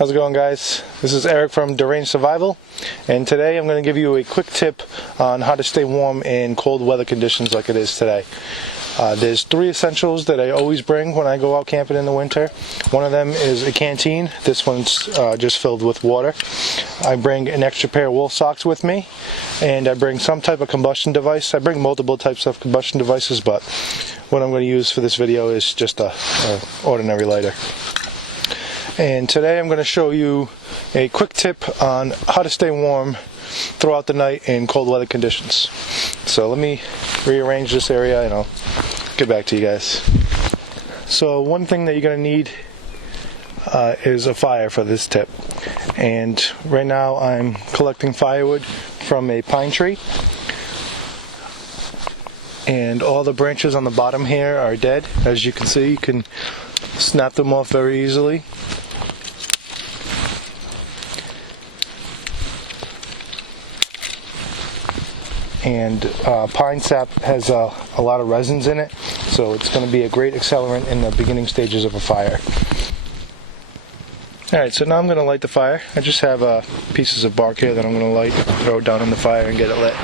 How's it going, guys? This is Eric from Deranged Survival, and today I'm going to give you a quick tip on how to stay warm in cold weather conditions like it is today. There's 3 essentials that I always bring when I go out camping in the winter. One of them is a canteen. This one's just filled with water. I bring an extra pair of wool socks with me, and I bring some type of combustion device. I bring multiple types of combustion devices, but what I'm going to use for this video is just a ordinary lighter. And today I'm going to show you a quick tip on how to stay warm throughout the night in cold weather conditions. So let me rearrange this area and I'll get back to you guys. So one thing that you're going to need is a fire for this tip. And right now I'm collecting firewood from a pine tree. And all the branches on the bottom here are dead. As you can see, you can snap them off very easily. And pine sap has a lot of resins in it, so it's going to be a great accelerant in the beginning stages of a fire. Alright, so now I'm going to light the fire. I just have pieces of bark here that I'm going to light, throw it down in the fire and get it lit.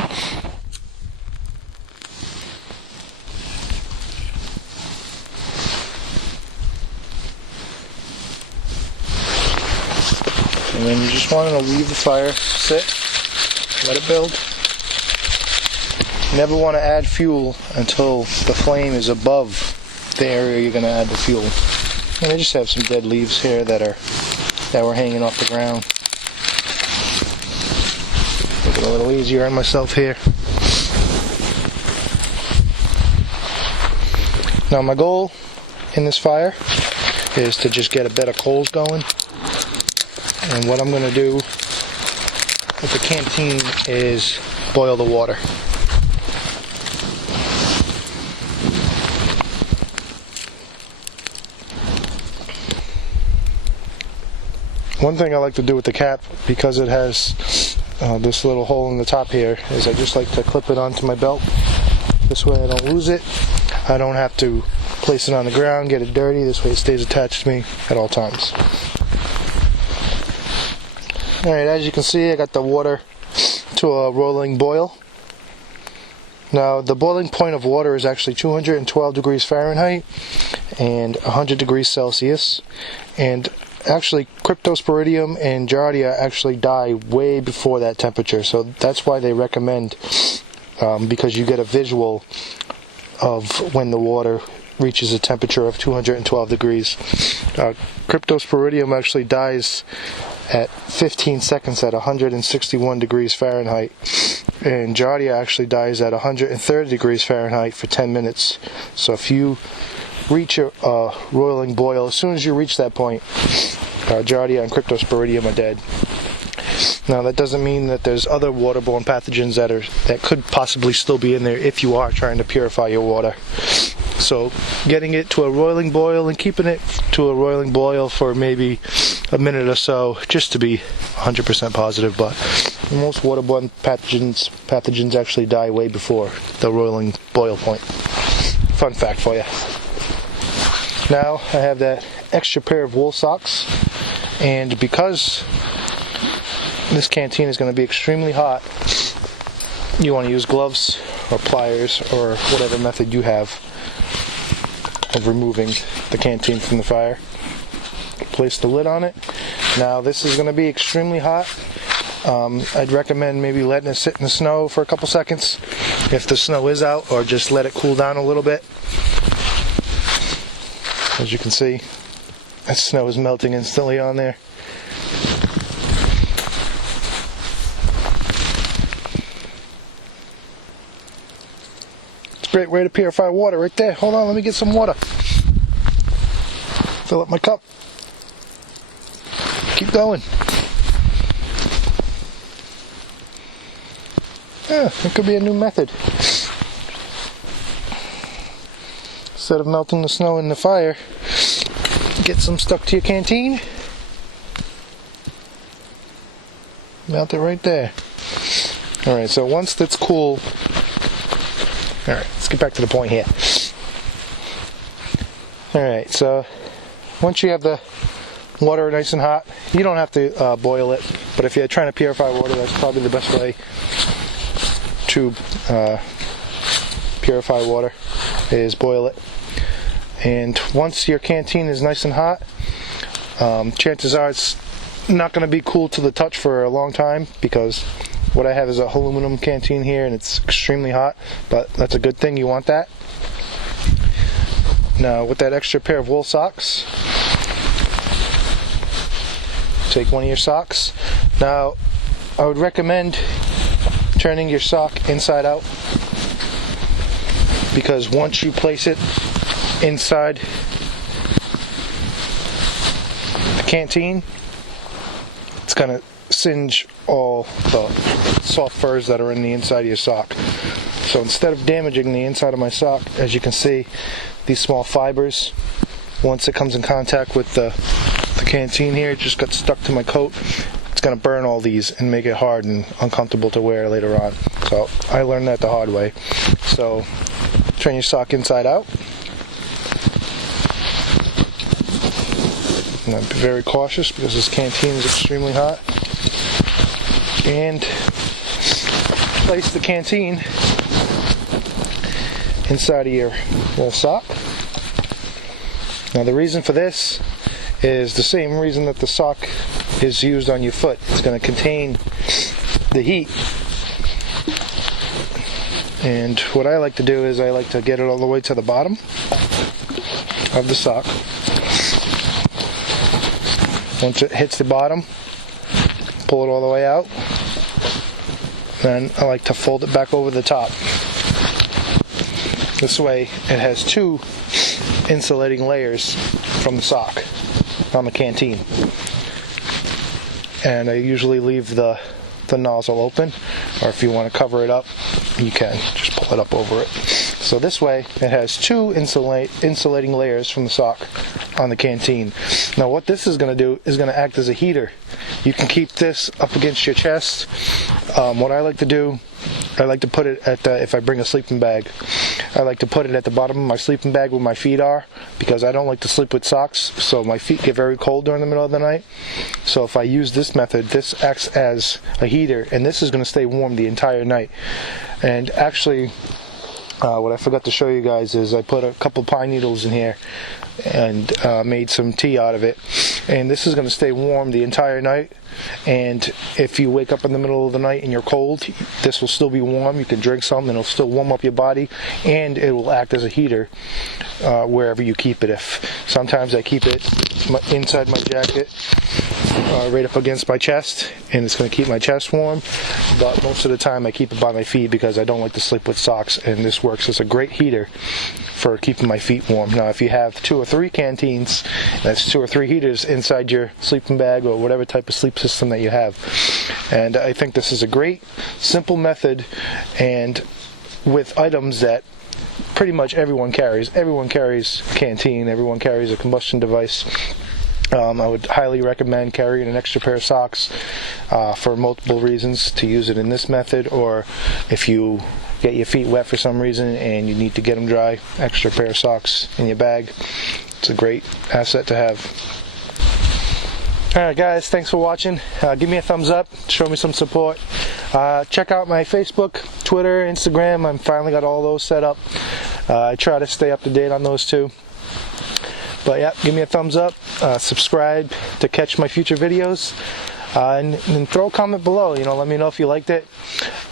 And then you just want to leave the fire sit, let it build. Never want to add fuel until the flame is above the area you're going to add the fuel. And I just have some dead leaves here that were hanging off the ground. Make it a little easier on myself here. Now my goal in this fire is to just get a bed of coals going. And what I'm going to do with the canteen is boil the water. One thing I like to do with the cap, because it has this little hole in the top here, is I just like to clip it onto my belt. This way I don't lose it. I don't have to place it on the ground, get it dirty. This way it stays attached to me at all times. Alright, as you can see, I got the water to a rolling boil. Now, the boiling point of water is actually 212 degrees Fahrenheit and 100 degrees Celsius. And actually, Cryptosporidium and Giardia actually die way before that temperature. So that's why they recommend, because you get a visual of when the water reaches a temperature of 212 degrees. Cryptosporidium actually dies at 15 seconds at 161 degrees Fahrenheit, and Giardia actually dies at 130 degrees Fahrenheit for 10 minutes. So if you reach a roiling boil, as soon as you reach that point, Giardia and Cryptosporidium are dead. Now that doesn't mean that there's other waterborne pathogens that could possibly still be in there if you are trying to purify your water. So getting it to a roiling boil and keeping it to a roiling boil for maybe a minute or so, just to be 100% positive. But most waterborne pathogens actually die way before the roiling boil point. Fun fact for you. Now I have that extra pair of wool socks, and because this canteen is going to be extremely hot, you want to use gloves or pliers or whatever method you have of removing the canteen from the fire. Place the lid on it. Now this is going to be extremely hot. I'd recommend maybe letting it sit in the snow for a couple seconds if the snow is out, or just let it cool down a little bit. As you can see, that snow is melting instantly on there. It's a great way to purify water right there. Hold on, let me get some water. Fill up my cup. Keep going. Yeah, it could be a new method. Instead of melting the snow in the fire, get some stuck to your canteen. Melt it right there. Alright, so once that's cool, alright, let's get back to the point here. Alright, so once you have the water nice and hot. You don't have to boil it, but if you're trying to purify water, that's probably the best way to purify water, is boil it. And once your canteen is nice and hot, chances are it's not going to be cool to the touch for a long time, because what I have is a aluminum canteen here and it's extremely hot, but that's a good thing. You want that. Now with that extra pair of wool socks, take one of your socks. Now I would recommend turning your sock inside out, because once you place it inside the canteen, it's going to singe all the soft furs that are in the inside of your sock. So instead of damaging the inside of my sock, as you can see, these small fibers, once it comes in contact with the canteen here, it just got stuck to my coat. It's going to burn all these and make it hard and uncomfortable to wear later on. So I learned that the hard way. So turn your sock inside out. Now be very cautious, because this canteen is extremely hot. And place the canteen inside of your little sock. Now the reason for this is the same reason that the sock is used on your foot. It's going to contain the heat. And what I like to do is I like to get it all the way to the bottom of the sock. Once it hits the bottom, pull it all the way out. Then I like to fold it back over the top. This way it has two insulating layers from the sock on the canteen. And I usually leave the nozzle open, or if you want to cover it up, you can just pull it up over it. So this way it has two insulating layers from the sock on the canteen. Now what this is going to do is going to act as a heater. You can keep this up against your chest. What I like to do, I like to put it at if I bring a sleeping bag, I like to put it at the bottom of my sleeping bag where my feet are, because I don't like to sleep with socks, so my feet get very cold during the middle of the night. So if I use this method, this acts as a heater, and this is going to stay warm the entire night. And actually, what I forgot to show you guys is I put a couple pine needles in here and made some tea out of it, and this is going to stay warm the entire night. And if you wake up in the middle of the night and you're cold, this will still be warm. You can drink some and it'll still warm up your body, and it will act as a heater wherever you keep it. If sometimes I keep it inside my jacket, right up against my chest, and it's going to keep my chest warm, but most of the time I keep it by my feet, because I don't like to sleep with socks, and this works as a great heater for keeping my feet warm. Now if you have 2 or 3 canteens, that's 2 or 3 heaters inside your sleeping bag or whatever type of sleep system that you have. And I think this is a great simple method, and with items that pretty much everyone carries. Everyone carries a canteen, everyone carries a combustion device. I would highly recommend carrying an extra pair of socks for multiple reasons, to use it in this method, or if you get your feet wet for some reason and you need to get them dry, extra pair of socks in your bag. It's a great asset to have. Alright guys, thanks for watching. Give me a thumbs up, show me some support. Check out my Facebook, Twitter, Instagram. I've finally got all those set up. I try to stay up to date on those too. But yeah, give me a thumbs up, subscribe to catch my future videos, and throw a comment below. Let me know if you liked it.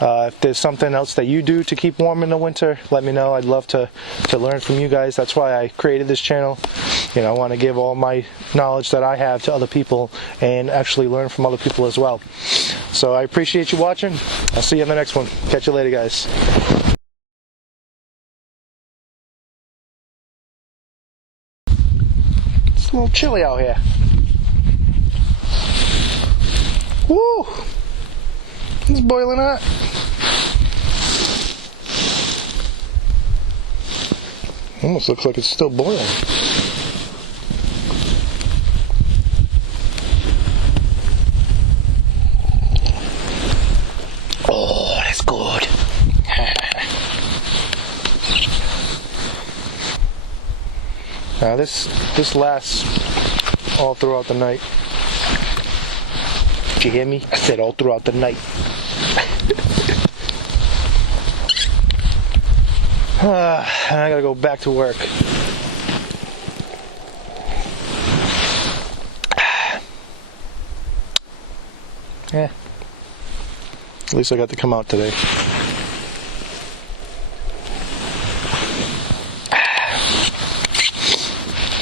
If there's something else that you do to keep warm in the winter, let me know. I'd love to learn from you guys. That's why I created this channel. I want to give all my knowledge that I have to other people, and actually learn from other people as well. So I appreciate you watching. I'll see you in the next one. Catch you later, guys. It's a little chilly out here. Woo! It's boiling hot. Almost looks like it's still boiling. Oh, that's good. Now this lasts all throughout the night. Did you hear me? I said all throughout the night. And I gotta go back to work. Yeah. At least I got to come out today.